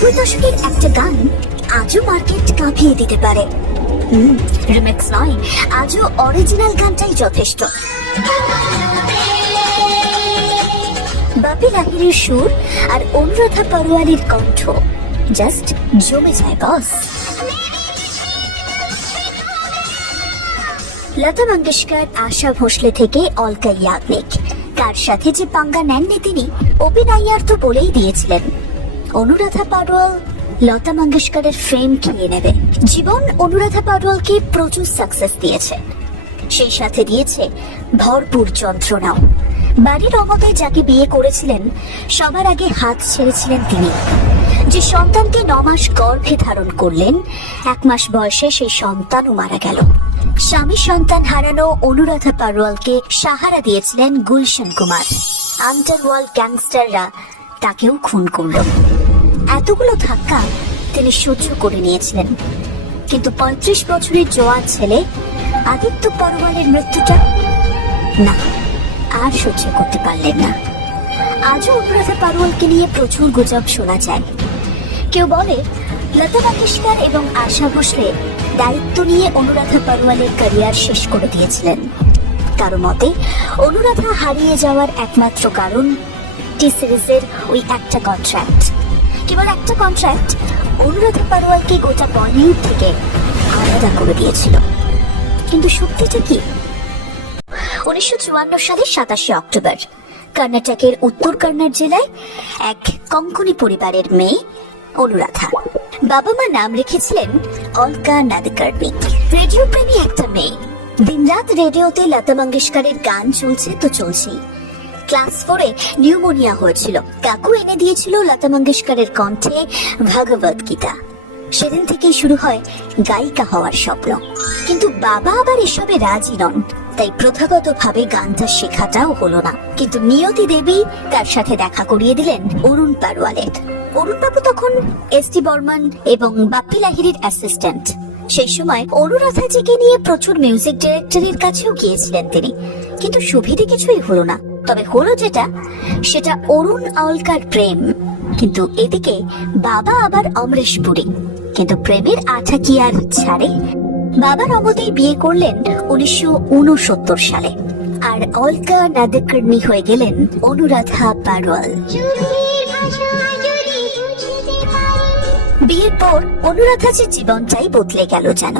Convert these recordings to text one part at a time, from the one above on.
নব্বই দশকের একটা গান আজও মার্কেট কাঁপিয়ে দিতে পারে। হুম রিমিক্স নয়, আজও অরিজিনাল গানটাই যথেষ্ট। বাপি লাহিরের সুর আর অনুরাধা পারোয়ালির কণ্ঠ জাস্ট জমে যায় বস লতা মঙ্গেশকর, আশা ভোসলে থেকে অলকা ইয়াগনিক কার সাথে যে পাঙ্গা নেননি তিনি অভিনয়ার তো বলেই দিয়েছিলেন। অনুরাধা পারোয়াল লতা মঙ্গেশকরের ফ্রেম খেয়ে নেবে। জীবন অনুরাধা পারোয়ালকে প্রচুর সাকসেস দিয়েছে। সেই সাথে দিয়েছে ভরপুর যন্ত্রণাও। বাড়ির অমতে যাকে বিয়ে করেছিলেন, সবার আগে হাত ছেড়েছিলেন তিনি। যে সন্তানকে ন মাস গর্ভে ধারণ করলেন, এক মাস বয়সে সেই সন্তানও মারা গেল। স্বামী সন্তান হারানো অনুরাধা পারোয়ালকে সাহারা দিয়েছিলেন গুলশন কুমার। আন্ডারওয়ার্ল্ড গ্যাংস্টাররা তাকেও খুন করল। এতগুলো ধাক্কা তিনি সহ্য করে নিয়েছিলেন। কিন্তু পঁয়ত্রিশ বছরের জোয়ান ছেলে আদিত্য পরওয়ালের মৃত্যুটা না, আর সহ্য করতে পারলেন না। আজও অনুরাধা পারওয়ালকে নিয়ে প্রচুর গুজব শোনা যায়। কেউ বলে, লতা মঙ্গেশকর এবং আশা ভোসলে দায়িত্ব নিয়ে অনুরাধা পারওয়ালের ক্যারিয়ার শেষ করে দিয়েছিলেন। কারও মতে, অনুরাধা হারিয়ে যাওয়ার একমাত্র কারণ টি সিরিজের ওই একটা কন্ট্রাক্ট কেবল একটা কন্ট্রাক্ট অনুরাধা পারওয়ালকে গোটা বলিউড থেকে আলাদা করে দিয়েছিল। কিন্তু সত্যিটা কি? উনিশশো চুয়ান্ন সালের সাতাশে অক্টোবর, কর্ণাটকের উত্তর কন্নড় জেলায় এক কঙ্কনি পরিবারের মেয়ে অনুরাধা। বাবা মা নাম রেখেছিলেন অলকা নাদকর্ণী রেডিও প্রেমী একটা মেয়ে। দিনরাত রেডিওতে লতা মঙ্গেশকরের গান চলছে তো চলছেই। ক্লাস ফোরে নিউমোনিয়া হয়েছিল। কাকু এনে দিয়েছিল লতা মঙ্গেশকরের কণ্ঠে ভগবত গীতা। সেদিন থেকেই শুরু হয় গায়িকা হওয়ার স্বপ্ন। কিন্তু বাবা আবার এসবে রাজি নন, তাই প্রথাগত ভাবে গানটা শেখাটাও হলো না। কিন্তু নিয়তি দেবী তার সাথে দেখা করিয়ে দিলেন অরুণ পারওয়ালের। অরুণ বাবু তখন এস টি বর্মন এবং বাপ্পি লাহিরির অ্যাসিস্ট্যান্ট। সেই সময় অনুরাধাজিকে নিয়ে প্রচুর মিউজিক ডিরেক্টরের কাছেও গিয়েছিলেন তিনি। কিন্তু সুবিধে কিছুই হলো না। তবে হলো যেটা, সেটা অরুণ আওলকার প্রেম। কিন্তু এদিকে বাবা আবার অমরেশ পুরী। কিন্তু প্রেমের আঠা কি আর ছাড়ে? বাবার অমতেই বিয়ে করলেন উনিশশো উনসত্তর সালে। আর অলকা নাদকর্ণী হয়ে গেলেন অনুরাধা পারওয়াল বিয়ের পর অনুরাধাজির জীবনটাই বদলে গেল যেন।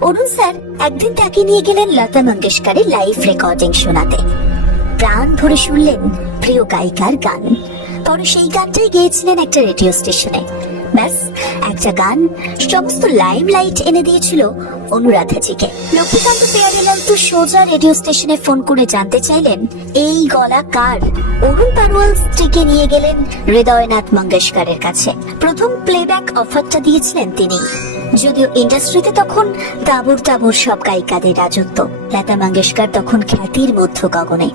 অরুণ স্যার একদিন তাকে নিয়ে গেলেন লতা মঙ্গেশকরের লাইভ রেকর্ডিং শোনাতে। প্রাণ ভরে শুনলেন প্রিয় গায়িকার গান। পরে সেই গানটাই গেয়েছিলেন একটা রেডিও স্টেশনে। ব্যাস, একটা গান সমস্ত লাইম লাইট এনে দিয়েছিল অনুরাধাজিকে। লক্ষ্মীকান্ত পেয়ারেলাল তো সোজা রেডিও স্টেশনে ফোন করে জানতে চাইলেন, এই গলা কার? অরুণ পারওয়াল স্ত্রীকে নিয়ে গেলেন হৃদয়নাথ মঙ্গেশকরের কাছে। প্রথম প্লেব্যাক অফারটা দিয়েছিলেন তিনি। যদিও ইন্ডাস্ট্রিতে তখন তাবর তাবর সব গায়িকাদের রাজত্ব, লতা মঙ্গেশকর তখন খ্যাতির মধ্য গগনে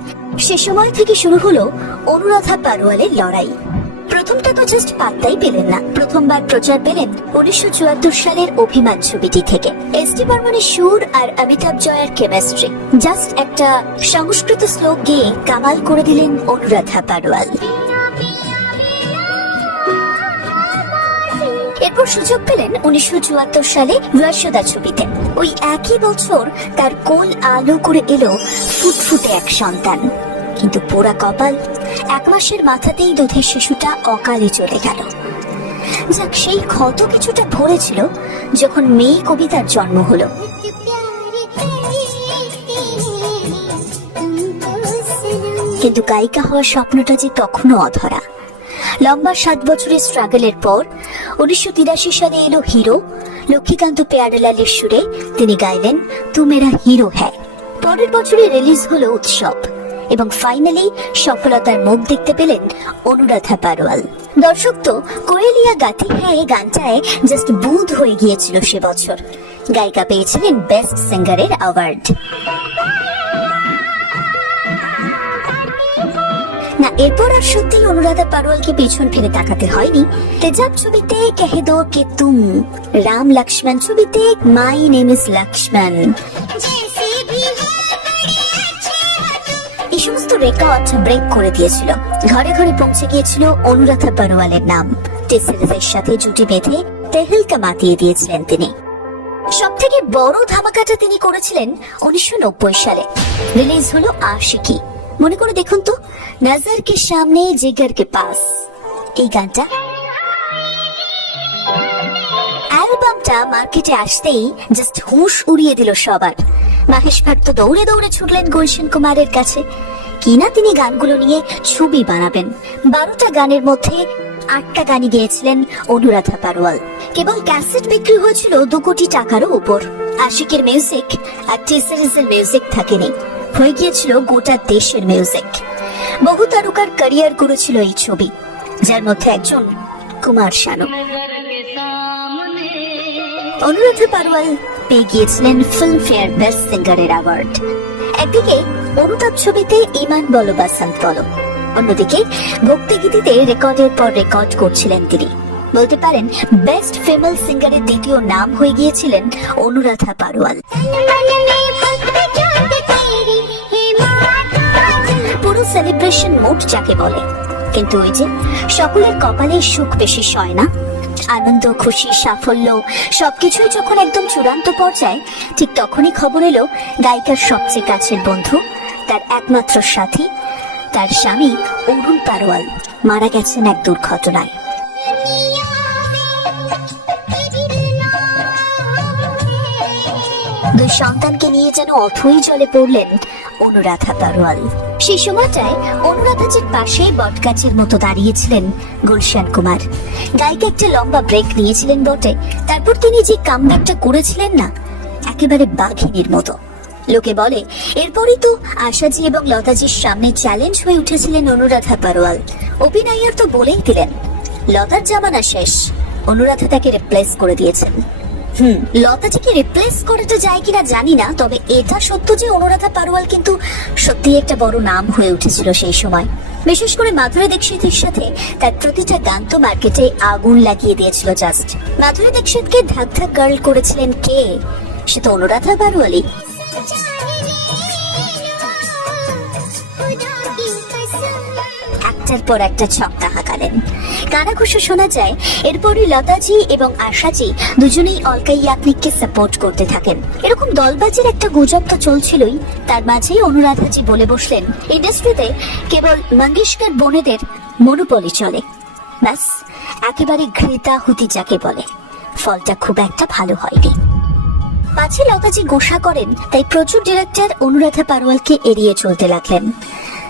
সে সময় থেকে শুরু হলো অনুরাধা পারোয়ালের লড়াই। প্রথমটা তো জাস্ট পাত্তাই পেলেন না। প্রথমবার প্রচার পেলেন উনিশশো চুয়াত্তর সালের অভিমান ছবিটি থেকে। এস ডি বর্মনের সুর আর অমিতাভ জয়ের কেমিস্ট্রি জাস্ট একটা সংস্কৃত শ্লোক গেয়ে কামাল করে দিলেন অনুরাধা পারোয়াল। এরপর সুযোগ পেলেন উনিশশো চুয়াত্তর সালে রসদা ছবিতে। ওই একই বছর তার কোল আলো করে এলো ফুটফুটে এক সন্তান। কিন্তু পোড়া কপাল এক মাসের মাথাতেই দুধের শিশুটা অকালে চলে গেল। যাক, সেই ক্ষত কিছুটা ভরেছিল যখন মেয়ে কবিতার জন্ম হলো। কিন্তু গায়িকা হওয়ার স্বপ্নটা যে তখনও অধরা। লম্বা সাত বছরের স্ট্রাগলের পর উনিশশো তিরাশি সালে এলো হিরো, লক্ষ্মীকান্ত পেয়ারেলালের সুরে তিনি গাইলেন, তুমেরা হিরো হ্যায়। পরের বছরে রিলিজ হলো উৎসব। এবং ফাইনালি সফলতার মুখ দেখতে পেলেন অনুরাধা পারওয়াল দর্শক তো কোয়েলিয়া গাতি হ্যাঁ এই গানটায় জাস্ট বুধ হয়ে গিয়েছিল সে বছর। গায়িকা পেয়েছিলেন বেস্ট সিঙ্গারের অ্যাওয়ার্ড না, এরপর আর সত্যি অনুরাধা পারোয়ালকে পেছন ফিরে তাকাতে হয়নি। তেজাব ছবিতে কহে কে তুম, রাম লক্ষ্মণ ছবিতে মাই নেম ইজ লক্ষ্মণ। এই সমস্ত রেকর্ড ব্রেক করে দিয়েছিল। ঘরে ঘরে পৌঁছে গিয়েছিল অনুরাধা পারোয়ালের নাম। টেসেরিজের সাথে জুটি বেঁধে তেহেলকা মাতিয়ে দিয়েছিলেন তিনি। সব থেকে বড় ধামাকাটা তিনি করেছিলেন উনিশশো সালে। রিলিজ হলো আশিকি। মনে করে দেখুন তো, নজর কে সামনে, জিগার কে পাস। এই গানটা অ্যালবামটা মার্কেটে আসতেই জাস্ট হুশ উড়িয়ে দিল সবার। মাহেশ ভাট তো দৌড়ে দৌড়ে ছুটলেন গুলশন কুমারের কাছে। কিনা তিনি গানগুলো নিয়ে ছবি বানাবেন। বারোটা গানের মধ্যে আটটা গানই গেয়েছিলেন অনুরাধা পারওয়াল কেবল ক্যাসেট বিক্রি হয়েছিল দু কোটি টাকারও উপর। আশিকের মিউজিক আর টি সিরিজের মিউজিক থাকেনি। হয়ে গিয়েছিল গোটা দেশের মিউজিক। বহু তারকার ক্যারিয়ার করেছিল এই ছবি, যার মধ্যে একজন কুমার শানু। অনুরাধা পারওয়াল পেয়ে গিয়েছিলেন ফিল্ম ফেয়ার বেস্ট সিঙ্গারের অ্যাওয়ার্ড। একদিকে অনুতাপ ছবিতে ইমান বলো বলো, অন্যদিকে ভক্তিগীতিতে রেকর্ডের পর রেকর্ড করছিলেন তিনি। বলতে পারেন, বেস্ট সিঙ্গারের দ্বিতীয় নাম হয়ে গিয়েছিলেন অনুরাধা পারওয়াল পুরো সেলিব্রেশন মোড যাকে বলে। কিন্তু ওই যে সকলের কপালে সুখ বেশি সয় না। আনন্দ, খুশি, সাফল্য, সবকিছুই যখন একদম চূড়ান্ত পর্যায়ে, ঠিক তখনই খবর এলো গায়িকার সবচেয়ে কাছের বন্ধু, তার একমাত্র সাথী, তার স্বামী অরুণ পারোয়াল। মারা গেছেন এক দুর্ঘটনায়। দুই সন্তানকে নিয়ে যেন অথই জলে পড়লেন অনুরাধা পারোয়াল সেই সময়টায় অনুরাধাজির পাশে বটগাছের মতো দাঁড়িয়েছিলেন গুলশান কুমার। গায়িকা একটা লম্বা ব্রেক নিয়েছিলেন বটে, তারপর তিনি যে কামব্যাকটা করেছিলেন না, একেবারে বাঘিনীর মতো। লোকে বলে, এরপরই তো আশাজি এবং লতাজির সামনে চ্যালেঞ্জ হয়ে উঠেছিলেন অনুরাধা পারোয়াল অভিনয়ার তো বলেই দিলেন, লতার জামানা শেষ, অনুরাধা তাকে রিপ্লেস করে দিয়েছেন। হুম। লতাজিকে রিপ্লেস করাটা যায় কিনা জানি না, তবে এটা সত্য যে অনুরাধা পারোয়াল কিন্তু সত্যি একটা বড় নাম হয়ে উঠেছিল সেই সময়। বিশেষ করে মাধুরী দীক্ষিতের সাথে তার প্রতিটা গান তো মার্কেটে আগুন লাগিয়ে দিয়েছিল জাস্ট মাধুরী দীক্ষিতকে ধাক ধাক গার্ল করেছিলেন কে? সে তো অনুরাধা পারোয়ালি একটার পর একটা ছক্কা হাঁকালেন কানাঘুষো শোনা যায়, এরপরই লতাজি এবং আশাজি দুজনেই অলকাই ইয়াকনিককে সাপোর্ট করতে থাকেন। এরকম দলবাজির একটা গুজব তো চলছিলই, তার মাঝেই অনুরাধাজি বলে বসলেন ইন্ডাস্ট্রিতে কেবল মঙ্গেশকর বোনেদের মনোপলি চলে। ব্যাস, একেবারে ঘৃতা হুতি যাকে বলে। ফলটা খুব একটা ভালো হয়নি। পাছে লতাজি গোসা করেন, তাই প্রচুর ডিরেক্টর অনুরাধা পারওয়ালকে এড়িয়ে চলতে লাগলেন।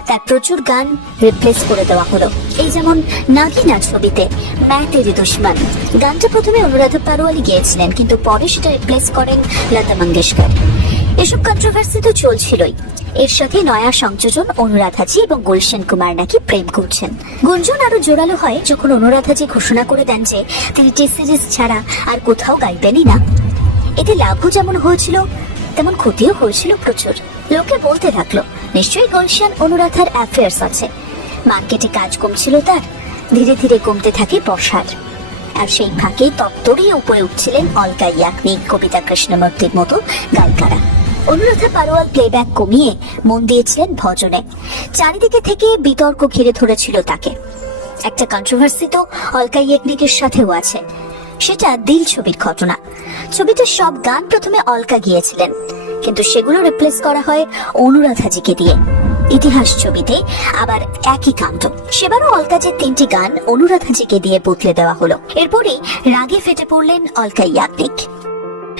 তার প্রচুর গান রিপ্লেস করে দেওয়া হলো। এই যেমন নাগিনা ছবিতে ম্যায় তেরি দুশ্মন। গানটা প্রথমে অনুরাধা পারোয়ালি গিয়েছিলেন, কিন্তু পরে সেটা রিপ্লেস করেন লতা মঙ্গেশকর। এসব কন্ট্রোভার্সি তো চলছিলই। এর সাথে নয়া সংযোজন অনুরাধাজি এবং গুলশন কুমার নাকি প্রেম করছেন। গুঞ্জন আরও জোরালো হয় যখন অনুরাধাজি ঘোষণা করে দেন যে, তিনি টি সিরিজ ছাড়া আর কোথাও গাইবেনই না। এতে লাভও যেমন হয়েছিল, তেমন ক্ষতিও হয়েছিল প্রচুর। লোকে বলতে থাকল নিশ্চয়ই গলশান অনুরাধার অ্যাফেয়ার্স আছে। মার্কেটে কাজ কমছিল তার। ধীরে ধীরে কমতে থাকে বসার আর সেই ফাঁকে তত্তরই উপরে উঠছিলেন অলকা ইয়াকনিক কবিতা কৃষ্ণমূর্তির মতো গায়িকারা। অনুরাধা পারোয়াল প্লেব্যাক কমিয়ে মন দিয়েছিলেন ভজনে। চারিদিকে থেকে বিতর্ক ঘিরে ধরেছিল তাকে। একটা কন্ট্রোভার্সি তো অলকা ইয়াকনিকের সাথেও আছে। সেটা দিল ছবির ঘটনা। ছবিতে সব গান প্রথমে অলকা গিয়েছিলেন। কিন্তু সেগুলো রিপ্লেস করা হয় অনুরাধাজিকে দিয়ে। ইতিহাস ছবিতে আবার একই কাণ্ড। সেবারও অলকাজের তিনটি গান অনুরাধাজিকে দিয়ে বদলে দেওয়া হলো। এরপরে রাগে ফেটে পড়লেন অলকা ইয়াগনিক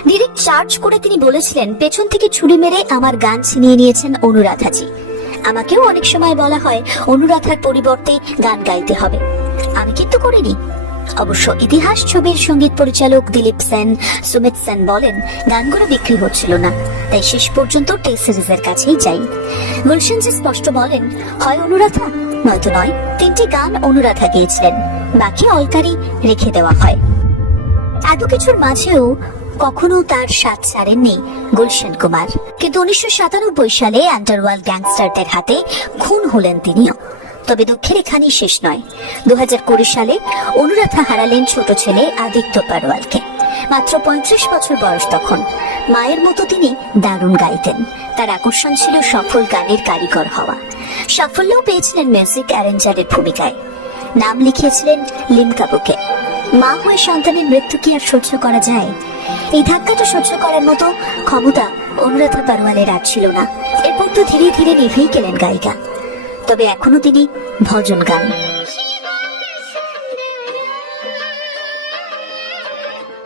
ডিরেক্ট চার্জ করে তিনি বলেছিলেন, পেছন থেকে ছুরি মেরে আমার গান ছিনিয়ে নিয়েছেন অনুরাধাজি আমাকেও অনেক সময় বলা হয়, অনুরাধার পরিবর্তে গান গাইতে হবে। আমি কিন্তু করিনি। অবশ্য ইতিহাস ছবির সংগীত পরিচালক দিলীপ সেন, সুমিত সেন বলেন, গানগুলো বিক্রি হচ্ছিল না। তাই শেষ পর্যন্ত টি সিরিজের কাছেই যাই। গুলশান যে স্পষ্ট বলেন, হয় অনুরাধা, নয়তো নয়, তিনটি গান অনুরাধা গিয়েছিলেন। বাকি অলকারি রেখে দেওয়া হয়। এত কিছুর মাঝেও কখনো তার সাথ ছাড়েননি গুলশান কুমার। কিন্তু উনিশশো সাতানব্বই সালে আন্ডারওয়ার্ল্ড গ্যাংস্টারদের হাতে খুন হলেন তিনিও। তবে দুঃখের এখানেই শেষ নয়। দু সালে অনুরাধা হারালেন ছোট ছেলে আদিত্য পারওয়ালকে মাত্র পঁয়ত্রিশ বছর বয়স তখন। মায়ের মতো তিনি দারুণ গাইতেন। তার আকর্ষণ ছিল সফল গানের কারিগর হওয়া। সাফল্যও পেয়েছিলেন মিউজিক অ্যারেঞ্জারের ভূমিকায়। নাম লিখিয়েছিলেন লিমকা বুকে মা হয়ে সন্তানের মৃত্যু কি আর সহ্য করা যায়? এই ধাক্কাটা সহ্য করার মতো ক্ষমতা অনুরাধা পারওয়ালের আর ছিল না। এরপর তো ধীরে ধীরে নিভেই গেলেন গায়িকা। তবে এখনও তিনি ভজন গান।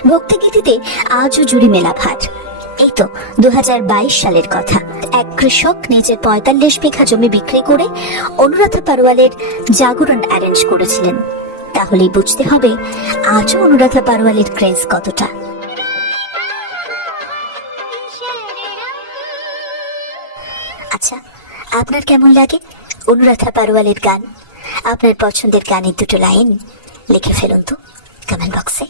ভক্তিগীতিতে আজও জুড়ি মেলা ভাট এই তো দু সালের কথা। এক কৃষক নিজের পঁয়তাল্লিশ বিঘা জমি বিক্রি করে অনুরাধা পারওয়ালের জাগরণ অ্যারেঞ্জ করেছিলেন। তাহলেই বুঝতে হবে আজও অনুরাধা পারওয়ালের ক্রেজ কতটা। আচ্ছা আপনার কেমন লাগে? অনুরাধা পারওয়ালের গান। আপনার পছন্দের গানের দুটো লাইন লিখে ফেলুন তো কমেন্ট বক্সে